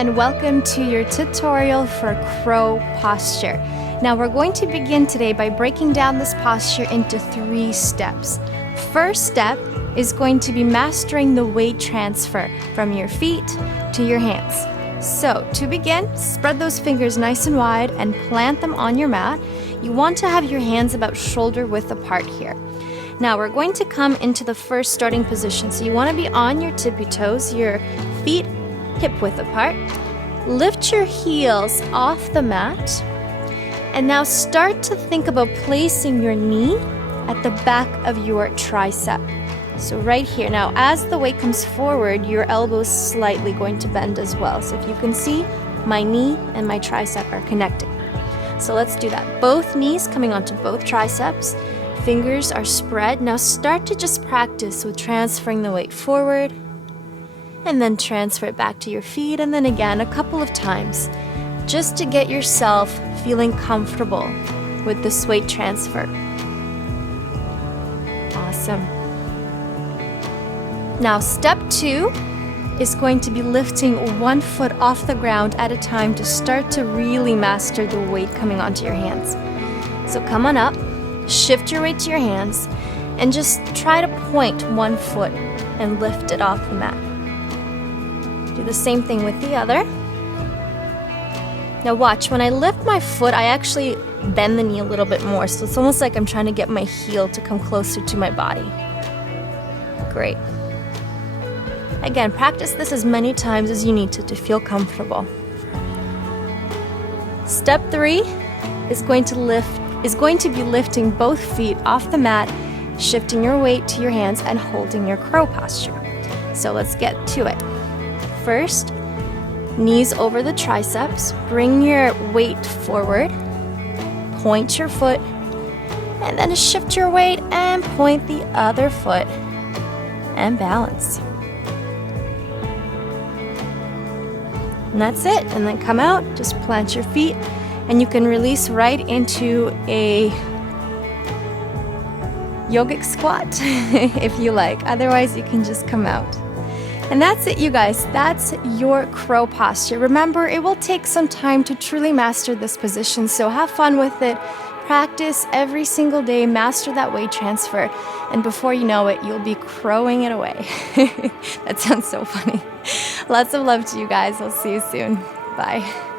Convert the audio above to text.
and welcome to your tutorial for crow posture. Now we're going to begin today by breaking down this posture into 3 steps. First step is going to be mastering the weight transfer from your feet to your hands. So to begin, spread those fingers nice and wide and plant them on your mat. You want to have your hands about shoulder width apart here. Now we're going to come into the first starting position. So you want to be on your tippy toes, your feet hip width apart. Lift your heels off the mat. And now start to think about placing your knee at the back of your tricep. So right here. Now as the weight comes forward, your elbow is slightly going to bend as well. So if you can see, my knee and my tricep are connected. So let's do that. Both knees coming onto both triceps. Fingers are spread. Now start to just practice with transferring the weight forward and then transfer it back to your feet, and then again a couple of times just to get yourself feeling comfortable with this weight transfer. Awesome. Now step 2 is going to be lifting 1 foot off the ground at a time to start to really master the weight coming onto your hands. So come on up. Shift your weight to your hands and just try to point 1 foot and lift it off the mat. Do the same thing with the other. Now watch, when I lift my foot, I actually bend the knee a little bit more. So it's almost like I'm trying to get my heel to come closer to my body. Great. Again, practice this as many times as you need to feel comfortable. Step 3 is going to be lifting both feet off the mat, shifting your weight to your hands and holding your crow posture. So let's get to it. First, knees over the triceps, bring your weight forward, point your foot, and then shift your weight and point the other foot and balance. And that's it. And then come out, just plant your feet. And you can release right into a yogic squat if you like. Otherwise, you can just come out. And that's it, you guys. That's your crow posture. Remember, it will take some time to truly master this position, so have fun with it. Practice every single day, master that weight transfer, and before you know it, you'll be crowing it away. That sounds so funny. Lots of love to you guys. I'll see you soon. Bye.